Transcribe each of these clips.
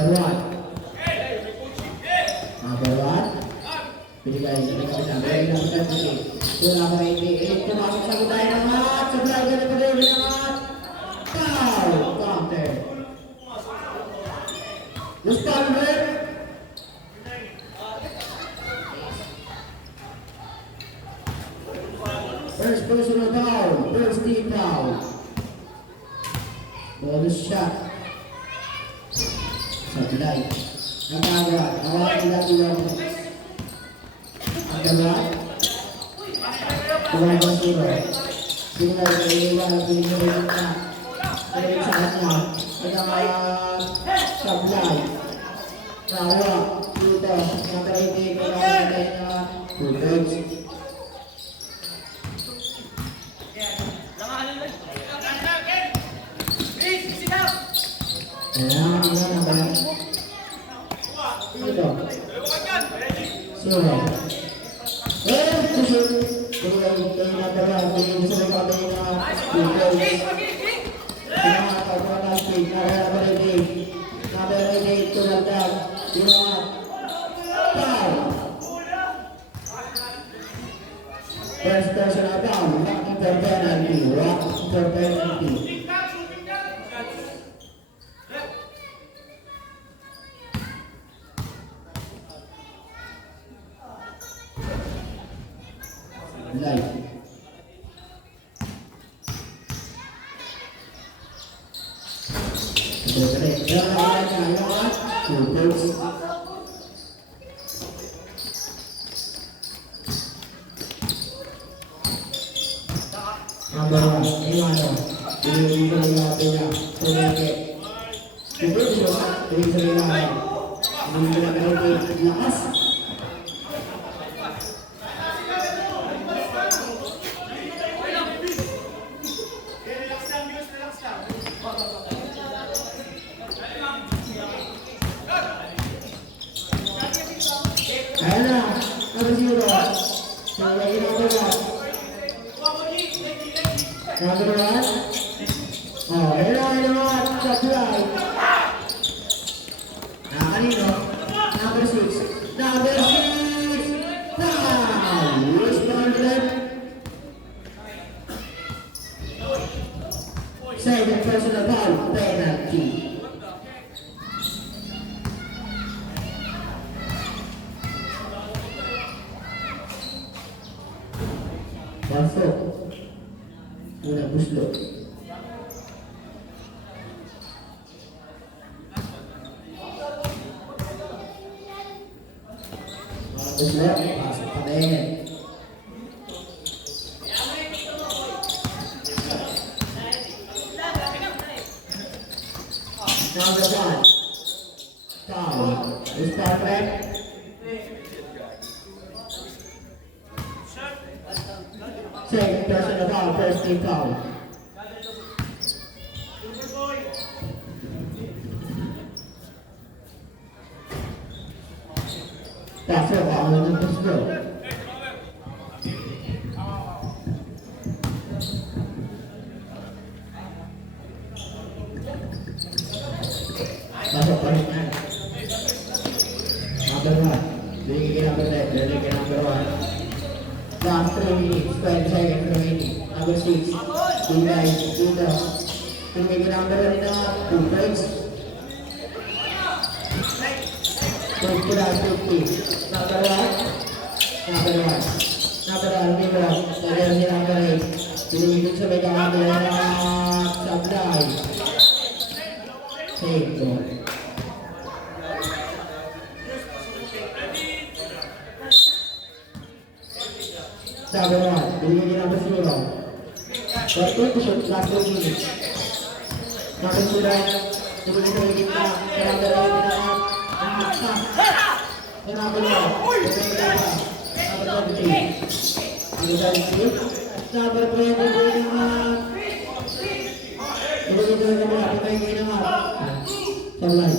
Number 1. Number 1. Binigay sa kapitan. Binigay ng kapitan. Wala pa rin. Pumasok sa gulay ng mat. Sa gulay ka na pa rin ng mat. Foul! Counter. Just counter. First personal foul. First team foul. Bonus shot. Sa gulay. Nagawa. Awak nila tulang. Ang gaba. Tulang basura. Sila ay iwan. Pinag na. Pinag sa kanya. Sablay. Nawa. Dito. Nakarinig. Nakarinig na. Pulpage. Ayan. Ayan. Ayan. Ito. Sino? Kusur. Kaya na taga. Kaya gusto na kami na pulpage. Pinakatawa na natin. Nakarinig. Nakarinig. Tulagdag. Pinakatawa. Foul. First personal foul. Rock for penalty. Rock for penalty. Live. Number 1, Iwano. Pinili ko lang natin niya. Pumeke. Pinili ko lang. Pinili ko lang. Pinili ko lang. Lakas. Ayan na. Number 0. Pagkakita ko lang. Number 1. Oh, ayan naman. Supply. Kanino? Number 6. Number 6. Foul. Responded. Second personal foul. Penalty. Pasok. Unang buslo. Buslo. Pasok pa din. Number 1. Foul. Responded. Second personal foul, first team foul. Pasok ang unang buslo. Pasok pa rin yan. Number 1. Binigay number 10. Binigay number 1. Last 3 minutes, 12 seconds remaining. Number 6. Binigay dito. Binigay number 1 na 2 points. 50 lang, 50. Number 1. Number 1. Number 1, Miro. Nagyan si number 8. Binigay sa may kamay na Sablay. Save goal. Number 1, binigay number 0. But 20 shots, last 2 minutes. Number 0, binigay sa higit na. Kaya number 8 na kaya number 1, binigay na pa. Number 23. Binigay number 20, binigay naman. Binigay naman, binigay naman. Sablay.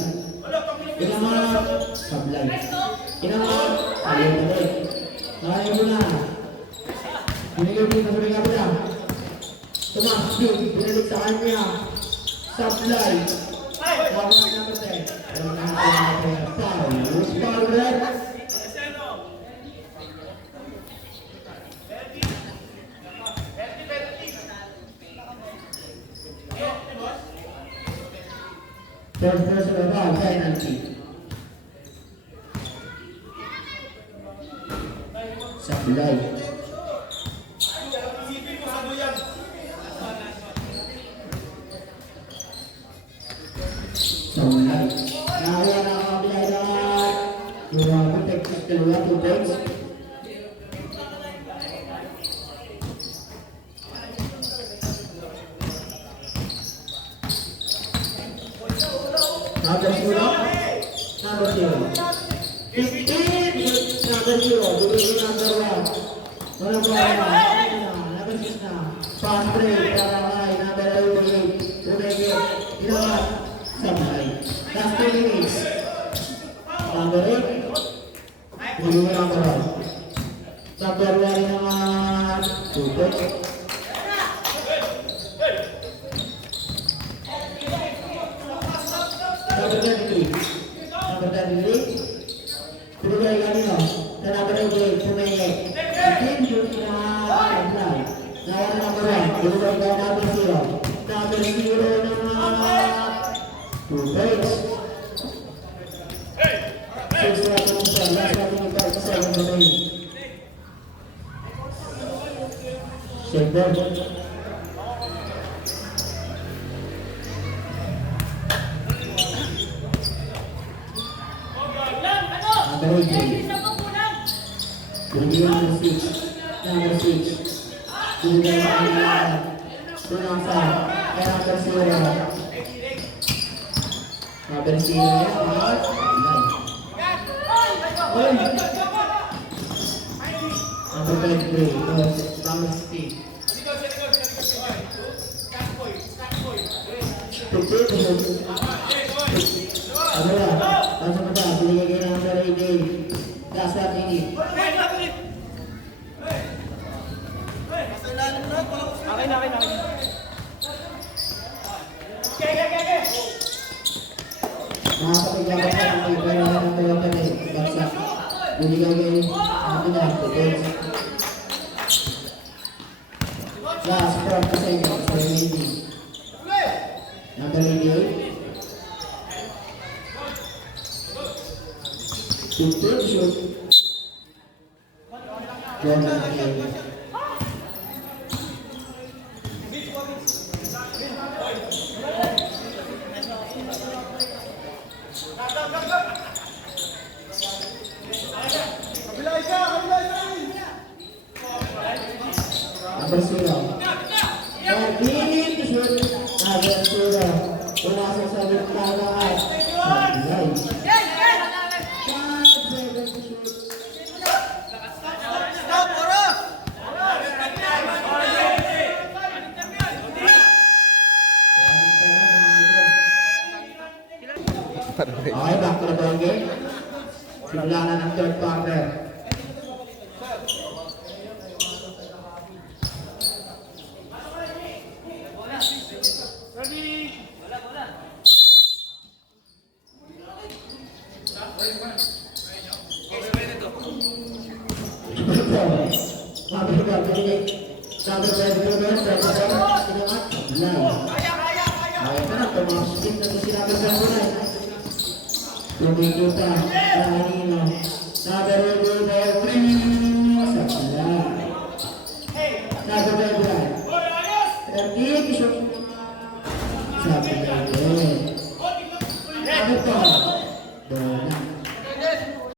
Inaman. Sablay. Inaman. Ayaw mo rin. Ayaw mo na. Binigay dito sa mga kapila. Tumaksin, binalik sa kanya. Sablay. number 10. Foul. Who's foul, red? Third personal foul, penalty. Sablay. Sablay. Nakuha na ang kabilay na yung Texas Kalula, 2 points. Number 0. Number 0. 15. Number 0. Bigay number 1. Walang problema. Number 6 na. Pass break. Parangay. Number 8. Umegit. Inamat. Sabay. Last 2 minutes. Number 8. Bigay number 1. Number 1 naman. 2 points. Number 33. Number 33. Pinagay kami no. Sa number 88. Pumenge. Team shoot na apply. Number number 1. Pinagay ka number 0. Number 0 naman. 2 points. 6 natin sa last natin yung 5 sa number 8. Save ball. Number 8. Number 6. Number 6. Number 5. Number 0. Number Last 4 seconds remaining. Number 88. 15 shoot. Jordan Hill. Number 0. Pag-init to shoot. Number 0. Pumasok sa bintana at Sablay. 5 seconds to shoot. Okay, back to the ball game. Simula na ng third quarter. Lumikita kanino nagaro by 3 Sablay nagaro by shoot Sablay ano to